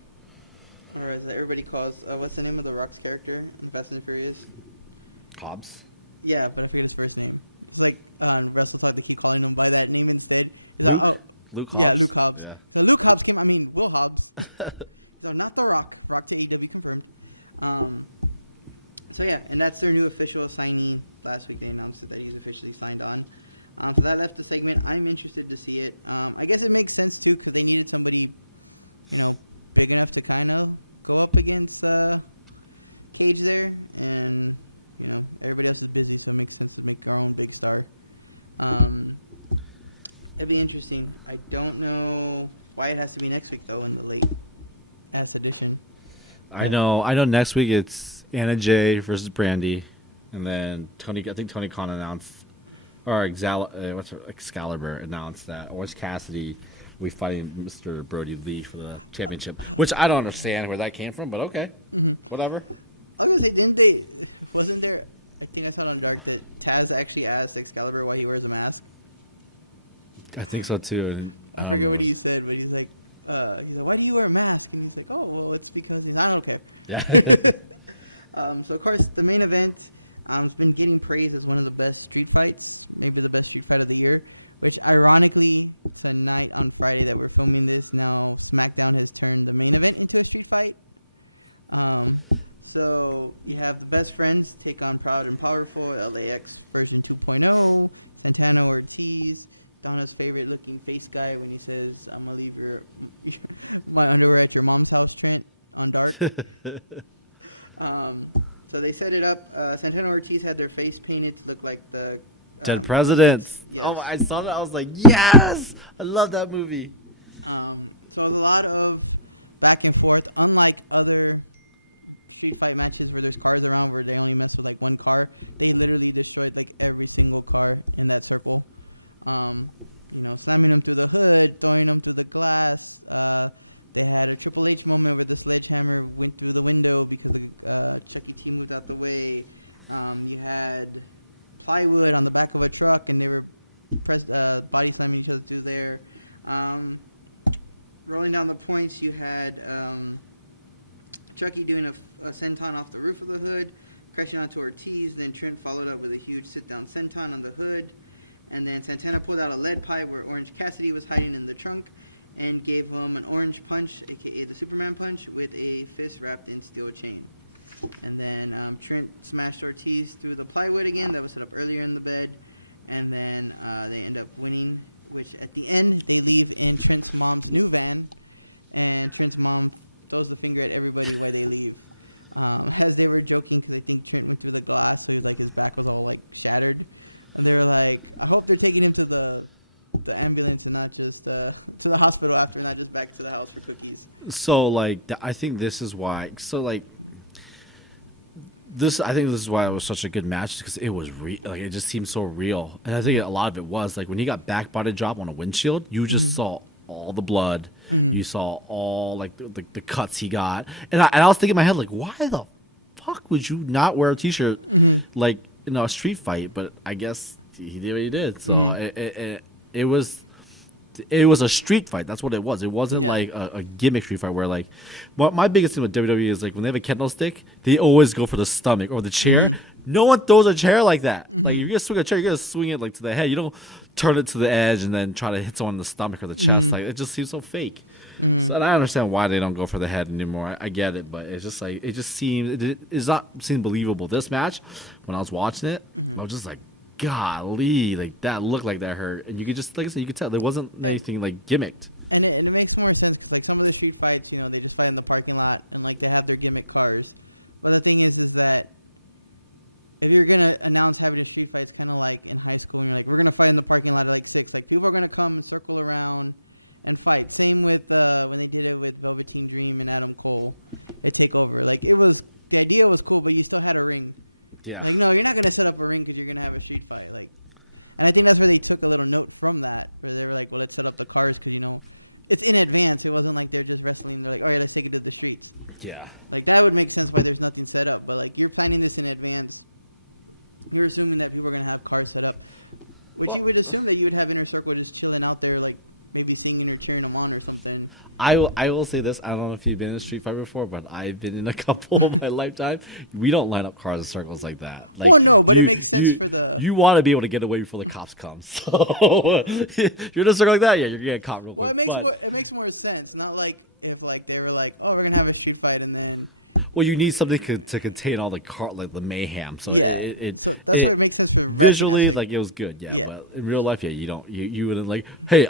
Or as everybody calls, what's the name of the Rock's character in Fast and the Furious? Hobbs. Yeah, but I forget his first name. It's like on Wrestle Talk, they keep calling him by that name instead. He's like, Luke Hobbs. Yeah, Luke Hobbs. Yeah. So Will Hobbs came, Will Hobbs. He's like, not The Rock. Rock to AEW confirmed. So yeah, and that's their new official signee. Last week they announced it that he's officially signed on. So that left the segment. I'm interested to see it. I guess it makes sense too because they needed somebody, big enough to kind of go up against Cage there, and everybody else is busy, so it makes sense to make our own big star. It'll be interesting. I don't know why it has to be next week though in the late ass edition. I know. Next week it's Anna Jay versus Brandy, and then I think Tony Khan announced, or Excalibur announced that Orange Cassidy will be fighting Mr. Brody Lee for the championship, which I don't understand where that came from, but okay, whatever. I was gonna say, wasn't there? I think I saw it on Dark that Taz actually asked Excalibur why he wears a mask. I think so too. And, I forget what he said, but he's like, why do you wear a mask? And he's like, oh, well, it's because I don't care. Yeah. So of course the main event has been getting praised as one of the best street fights, maybe the best street fight of the year. Which ironically, tonight on Friday that we're filming this, now SmackDown has turned the main event into a street fight. So you have the Best Friends take on Proud and Powerful, LAX version 2.0, Santana Ortiz, Donna's favorite looking face guy when he says, I'm going to leave my underwear at your mom's house, Trent, on Dark. So they set it up. Santana Ortiz had their face painted to look like the Dead Presidents. Yes. Oh, I saw that. I was like, yes! I love that movie. So it was a lot of back and forth. Unlike other street fight matches where there's cars around where they only mess with like one car, they literally destroyed like every single car in that circle. Slamming them through the hood, throwing them through the glass. They had a Triple H moment where the sledgehammer went through the window because the Chuck E. T moved out the way. You had plywood on the back of a truck, and they were body slamming each other through there. Rolling down the points, you had Chucky doing a senton off the roof of the hood, crashing onto Ortiz. Then Trent followed up with a huge sit-down senton on the hood. And then Santana pulled out a lead pipe where Orange Cassidy was hiding in the trunk and gave him an orange punch, a.k.a. the Superman punch, with a fist wrapped in steel chain. And then Trent smashed Ortiz through the plywood again that was set up earlier in the bed. And then they end up winning, which at the end they leave in Trent's mom's new van. And Trent's mom throws the finger at everybody while they leave. As they were joking, because I think Trent went through the glass, so he was like, his back was all like shattered. And they were like, I hope they're taking him to the ambulance and not just to the hospital after, not just back to the house for cookies. So, like, I think this is why. So, like, I think this is why it was such a good match, because it was like it just seemed so real. And I think a lot of it was like when he got back body drop on a windshield, you just saw all the blood. You saw all like the cuts he got, and I was thinking in my head like, why the fuck would you not wear a t-shirt like in a street fight? But I guess he did what he did. So it was a street fight. That's what it was. It wasn't like a gimmick street fight where like, my biggest thing with WWE is like when they have a kendo stick, they always go for the stomach or the chair. No one throws a chair like that. Like, you're gonna swing a chair, you're gonna swing it like to the head. You don't turn it to the edge and then try to hit someone in the stomach or the chest. Like, it just seems so fake. So, and I understand why they don't go for the head anymore. I get it, but it's just like it does not seem believable. This match, when I was watching it, I was just like, golly, like that looked like that hurt, and you could just, like I said, you could tell there wasn't anything like gimmicked. And it makes more sense because like some of the street fights, they just fight in the parking lot and like they have their gimmick cars. But the thing is that if you're gonna announce having a street fight, it's kind of like in high school, and you're like, we're gonna fight in the parking lot at like 6. Like, people are gonna come and circle around and fight. Same with when they did it with Velveteen Dream and Adam Cole at Takeover. Like, the idea was cool, but you still had a ring. Yeah. Like, no, you're not gonna set up a ring because you're gonna have a street fight. Like, and I think that's where they took a little note from that, where they were like, well, let's set up the cars because it's in advance. It wasn't like they're just wrestling. They're like, all right, let's take it to the streets. Yeah. Like, that would make sense why there's nothing set up. But like, you're planning this in advance. You're assuming that people are going to have cars set up, which you would assume that you would have Inner Circle just chilling out there, like maybe singing or cheering them on or something. I will say this. I don't know if you've been in a street fight before, but I've been in a couple of my lifetime. We don't line up cars in circles like that. Like, well, no, but it makes sense for the... You want to be able to get away before the cops come. So if you're in a circle like that, yeah, you're getting caught real quick. Well, it makes more sense. Not like if like they were like, oh, we're going to have a street fight and then... Well, you need something to contain all the mayhem. So Yeah. So that's why it makes sense for wrestling visually, aspect. like it was good. Yeah. But in real life, yeah, you wouldn't like, hey,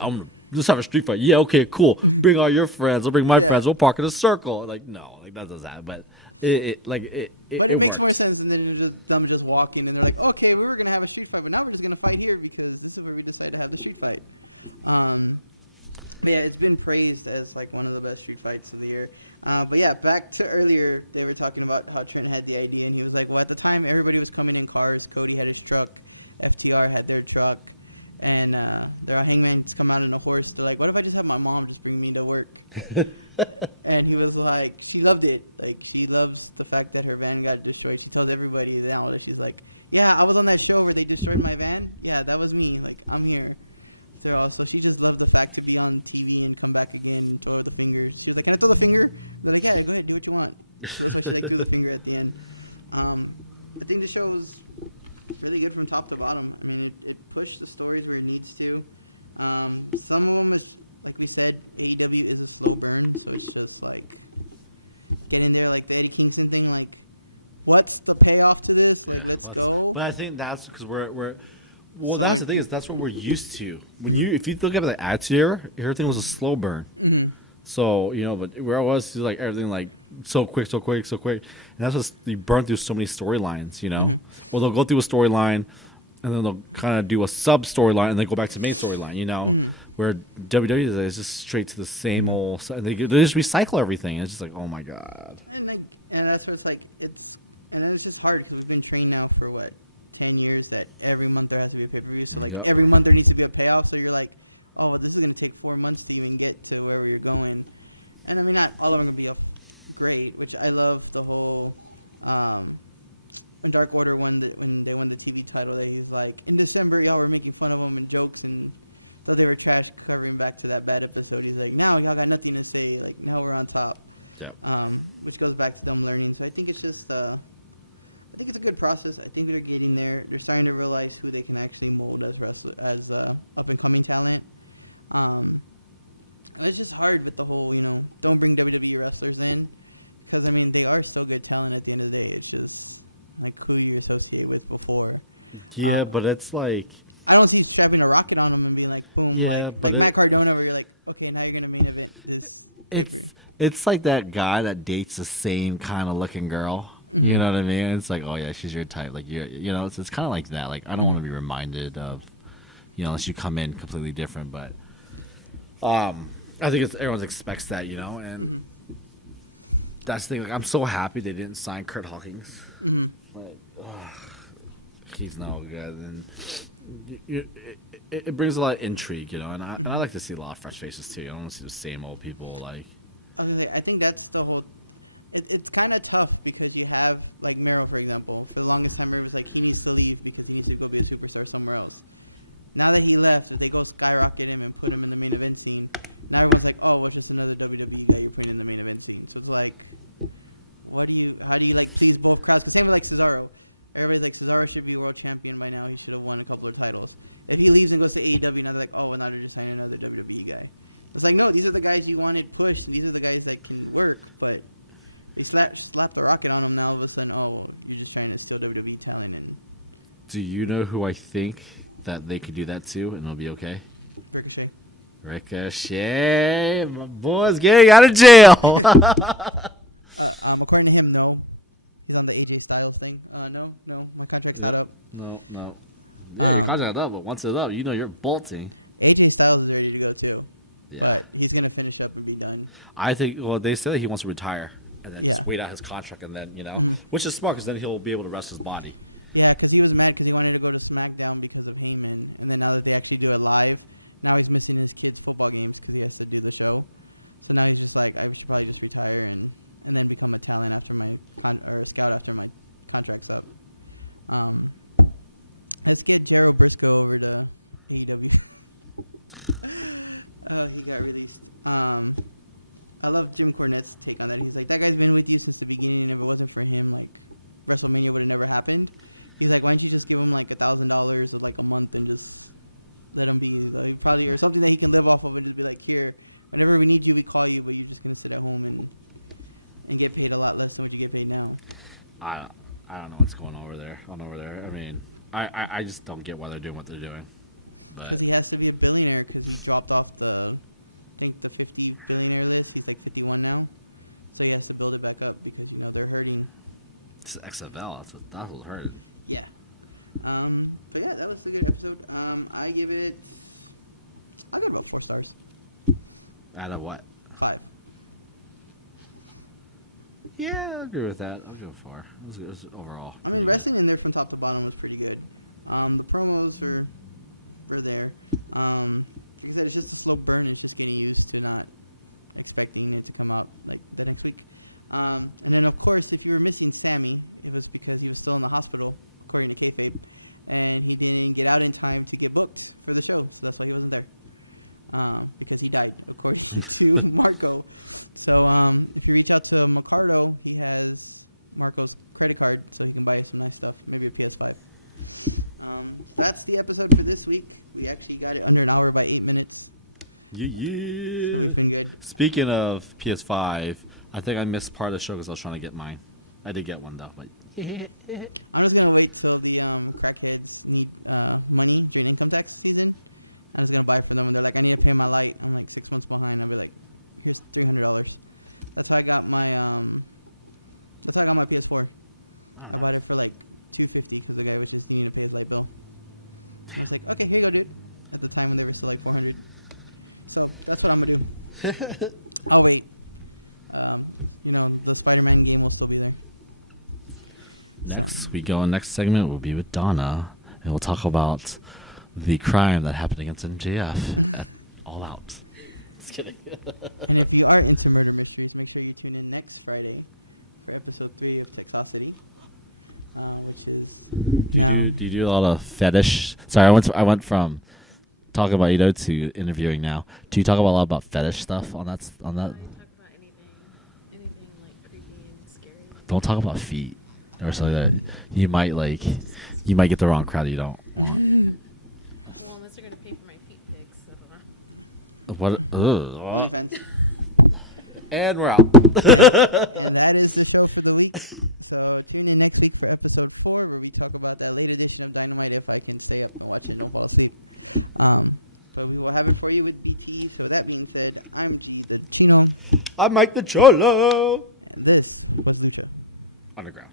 let's have a street fight. Yeah, okay, cool. Bring all your friends. I'll bring my friends. We'll park in a circle. Like no, like that doesn't happen. But it makes more sense, and then them just walking, and they're like, okay, we were gonna have a street fight, but now we're just gonna fight here because this is where we decide to have the street fight. But yeah, it's been praised as like one of the best street fights of the year. But yeah, back to earlier, they were talking about how Trent had the idea, and he was like, well, at the time, everybody was coming in cars. Cody had his truck, FTR had their truck, and their Hangman's come out on a horse. They're like, what if I just have my mom just bring me to work? And he was like, she loved it. Like, she loves the fact that her van got destroyed. She tells everybody now that she's like, yeah, I was on that show where they destroyed my van. Yeah, that was me. Like, I'm here. So she just loved the fact to be on TV and come back again and throw the finger. She was like, can I throw the finger? They're like, yeah, go ahead, do what you want. So that's why she like threw the finger at the end. I think the show was really good from top to bottom. I mean, it pushed the stories where it needs to. Some of them is, like we said, AEW is a slow burn, so it's just like get in there, like the Eddie Kingston thing, like what's the payoff to this? Like, let's go. But I think that's because we're well, so that's the thing is that's what we're used to. When if you look at the Attitude Era, everything was a slow burn. Mm-hmm. So but where I was like everything like so quick, and that's just you burn through so many storylines. Mm-hmm. Well, they'll go through a storyline, and then they'll kind of do a sub storyline, and then go back to the main storyline. Mm-hmm. Where WWE is just straight to the same old. And they just recycle everything. And it's just like, oh my god. And that's where it's like it's just hard because we've been trained now for what. 10 years that every month there has to be a pay-per-view, so like every month there needs to be a payoff, so you're like, oh well, this is going to take 4 months to even get to wherever you're going. And I mean, not all of them are going to be great, which I love the whole when Dark Order when they won the TV title, that he's like, in December y'all were making fun of them and jokes and thought they were trash, covering back to that bad episode. He's like, now y'all got nothing to say, like now we're on top. Which goes back to them learning. So I think it's just I think it's a good process. I think they're getting there. They're starting to realize who they can actually mold as up and coming talent. It's just hard with the whole, don't bring WWE wrestlers in, because I mean they are still good talent at the end of the day. It's just like who you associate with before. Yeah, but it's like I don't see strapping a rocket on them and being like boom, like Matt Cardona, where you're like, okay, now you're gonna main event this paper. It's like that guy that dates the same kind of looking girl. Mm-hmm. You know what I mean? It's like, oh yeah, she's your type. Like it's kind of like that. Like I don't want to be reminded of, unless you come in completely different. But, I think everyone expects that, and that's the thing. Like I'm so happy they didn't sign Kurt Hawkins. Mm-hmm. Like, he's no good, and it brings a lot of intrigue, and I like to see a lot of fresh faces too. I don't want to see the same old people. Like, I think that's the whole. It's kind of tough because you have, like, Mero, for example. For the longest time, it was like he needs to leave because he needs to go be a superstar somewhere else. Now that he left, if they go skyrocket him and put him in the main event scene, now everyone's like, oh, well, it's just another WWE guy you're putting in the main event scene. So it's like, how do you, like, please both crowds? Because same with, like, Cesaro. Everybody's like, Cesaro should be world champion by now. He should have won a couple of titles. If he leaves and goes to AEW, now they're like, oh, well, now they're just signing another WWE guy. It's like, no, these are the guys you wanted pushed, and these are the guys that can work, but they slap the rocket on him now. All of a sudden, oh, well, you're just trying to steal WWE talent. And do you know who I think that they could do that to, and it'll be okay? Ricochet. My boy's getting out of jail. According to him, no. He's on the AJ Styles thing. No, my contract's not up. No. Yeah, your contract's up, but once it's up, you're bolting. AJ Styles is ready to go too, but he's gonna finish up and be done. I think. Well, they say that he wants to retire. And then just wait out his contract, and then, which is smart because then he'll be able to rest his body. Yeah, because he was mad because he wanted to go to SmackDown because of Heyman. And then now that they actually do it live, now he's missing his kids' football games because he has to do the show. So now he's just like, I should probably just retire and then become a talent after or a scout after my contract's up. Let's get Jero Briscoe over to AEW. He got released. I love Jim Cornette's take on that. He's like, that guy's been with you since the beginning, and if it wasn't for him, like, WrestleMania would have never happened. He's like, why don't you just give him, like, $1,000 or, like, a month and just let him be, like, probably, or something that he can live off of and just be like, here, whenever we need you, we call you, but you're just going to sit at home and and get paid a lot less than what you get paid now. I don't know what's going on over there. I mean, I just don't get why they're doing what they're doing. Because he has to be a billionaire because he dropped off the 50 billionaire list. He's like 51 now. So he has to build it back up because, they're hurting. It's XFL. That's what's hurting. Yeah. But yeah, that was a good episode. I'll give it about 4 stars. Out of what? 5. Yeah, I agree with that. I'll go 4. It was good overall. I mean, wrestling in there from top to bottom was pretty good. The promos were there. Like I said, it's just a slow burn. It's just getting used to not expecting it to come out like the next week. And then, of course, if you were missing Sammy, it was because he was still in the hospital, according to kayfabe, and he didn't get out in time to get booked for the show, so that's why he wasn't there. Because he died, according to Marco. So if you reach out to Macardo, he has Marco's credit card, so he can buy you some nice stuff, maybe a PS5. That's the episode for this week. We actually got it under an hour by 8 minutes. Yeah. So we've been good. Speaking of PS5, I think I missed part of the show because I was trying to get mine. I did get one, though. But I'm just going to wait till the crackheads need money during income tax season. I'm just going to buy it for them. And they're like, I need to pay my light. I'm like 6 months behind. I'll be like, here's $300. That's how I got my PS4. I bought it for like $250 because the guy was just needing to pay his light bill. And I was like, okay, here you go, dude. At the time when they were still like $400. So that's what I'm going to do. I'll wait. The Spider-Man game will still be there. Next segment will be with Donna, and we'll talk about the crime that happened against MJF at All Out. Just kidding. And if you are into murder mysteries, make sure you tune in next Friday for episode 3 of Texosity, which is now. Do you do a lot of fetish? Sorry, I went from talking about to interviewing now. Do you talk about a lot about fetish stuff on that? I talk about anything like creepy and scary. Don't talk about feet or something like that. You might get the wrong crowd. You don't. Well, unless they're gonna pay for my feet pics. So. What? OnlyFans. And we're out. and that is the show for the week. So tune in next week for episode 4, where we talk about that late edition of Dynamite if I can stay up and watch it and don't fall asleep. But we will have it for you with BTE. So with that being said, I'm G the Chino. I'm Mike the Cholo. And this was Lucha Underground.